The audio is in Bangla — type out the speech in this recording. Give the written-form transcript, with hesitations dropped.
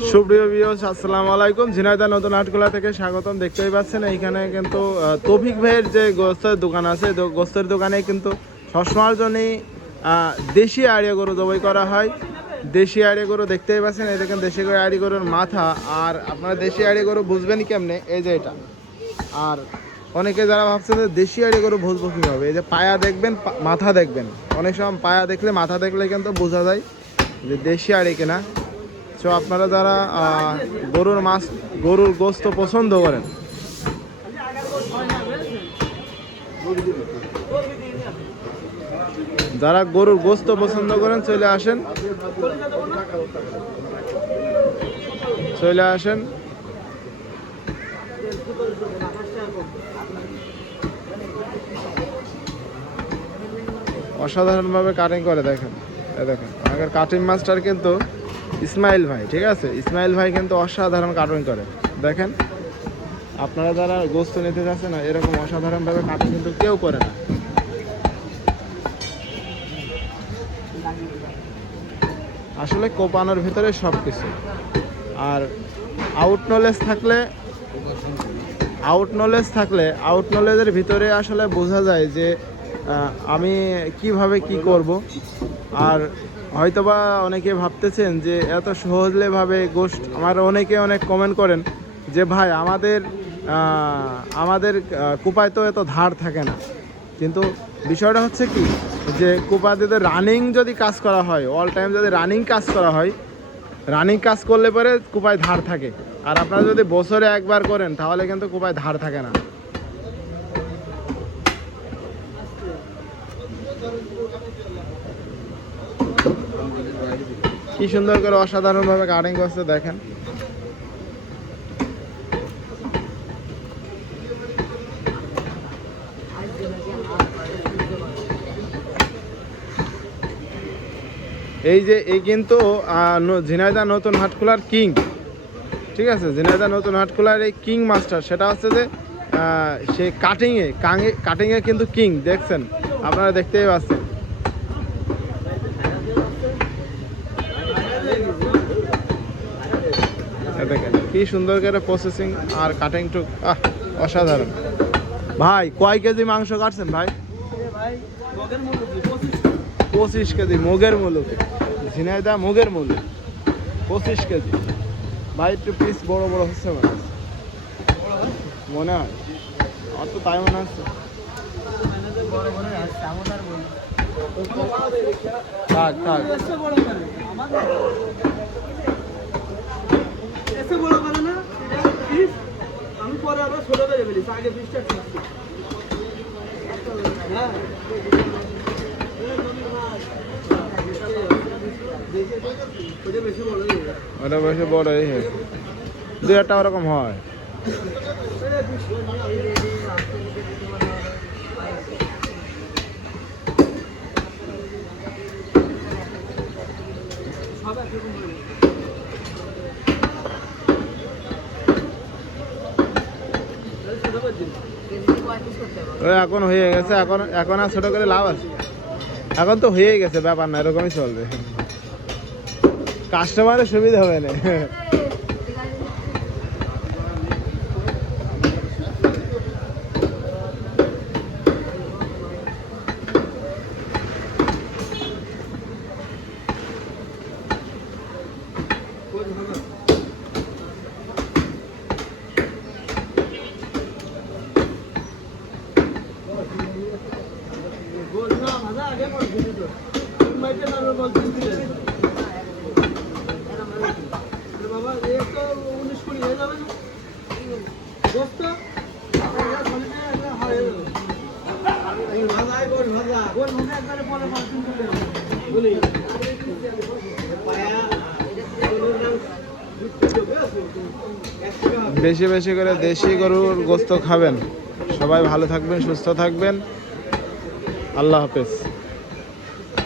সুপ্রিয় ভিউয়ার্স, আসসালামু আলাইকুম। ঝিনাইদহ নতুন হাটখোলা থেকে স্বাগতম। দেখতেই পাচ্ছেন এইখানে কিন্তু তৌফিক ভাইয়ের যে গোস্তের দোকান আছে, গোস্তের দোকানে কিন্তু সবসময়ের জন্যই দেশি আড়িয়া গরু জবাই করা হয়। দেশি আড়িয়া গরু দেখতেই পাচ্ছেন, এই দেখেন দেশি আড়িয়া গরুর মাথা। আর আপনারা দেশি আড়িয়া গরু বুঝবেনই কেমনে, এই যে এটা। আর অনেকে যারা ভাবছে যে দেশি আড়িয়া গরু বুঝবো কীভাবে, এই যে পায়া দেখবেন, মাথা দেখবেন। অনেক সময় পায়া দেখলে, মাথা দেখলে কিন্তু বোঝা যায় যে দেশি আড়ি কিনা। তো আপনারা যারা গরুর গোস্ত পছন্দ করেন, যারা গরুর গোস্ত পছন্দ করেন চলে আসেন অসাধারণভাবে কাটিং করে। দেখেন আগের কাটিং মাস্টার কিন্তু ইসমাইল ভাই, ঠিক আছে? ইসমাইল ভাই কিন্তু অসাধারণ কাটিং করে। দেখেন, আপনারা যারা গোস্ত নিতে যাচ্ছেন না, এরকম অসাধারণভাবে কাটিং কিন্তু কেউ করে না। আসলে কোপানোর ভিতরে সব কিছু। আর আউট নলেজের ভিতরে আসলে বোঝা যায় যে আমি কিভাবে কি করব। আর হয়তোবা অনেকে ভাবতেছেন যে এত সহজভাবে গোস্ত, আমার অনেক কমেন্ট করেন যে ভাই আমাদের কুপায় তো এত ধার থাকে না। কিন্তু বিষয়টা হচ্ছে কি, যে কুপাতে রানিং যদি কাজ করা হয়, অল টাইম যদি রানিং কাজ করলে পরে কুপায় ধার থাকে। আর আপনারা যদি বছরে একবার করেন তাহলে কিন্তু কুপায় ধার থাকে না। কি সুন্দর করে অসাধারণভাবে কাটিং করছে দেখেন। এই কিন্তু ঝিনাইদহ নতুন হাটখোলার কিং, ঠিক আছে? ঝিনাইদহ নতুন হাটখোলার এই কিং মাস্টার, সেটা হচ্ছে যে সে কাটিংয়ে কিন্তু কিং। দেখছেন, আপনারা দেখতেই পাচ্ছেন। দেখেন কি সুন্দর করে প্রসেসিং আর কাটিং টুক, অসাধারণ। ভাই কয় কেজি মাংস কাটছেন ভাই? 25 কেজি মুগের মুলুকে, ঝিনাইদহ মুগের মুলুক 25 কেজি। ভাই একটু পিস বড় হচ্ছে মনে হয়, আমার তো তাই মনে হচ্ছে। থাক আমি পরে আবার ছোট করে ফেলিস, আগে পিসটা ওটা বেশি বড়, দুই একটা ওরকম হয়। এখন হয়ে গেছে, এখন আর ছোট করে লাভ আছে। এখন তো হয়ে গেছে, ব্যাপার না, এরকমই চলবে। কাস্টমারের সুবিধা হবে না। বেশি বেশি করে দেশি গরুর গোস্ত খাবেন। সবাই ভালো থাকবেন, সুস্থ থাকবেন। আল্লাহ হাফেজ।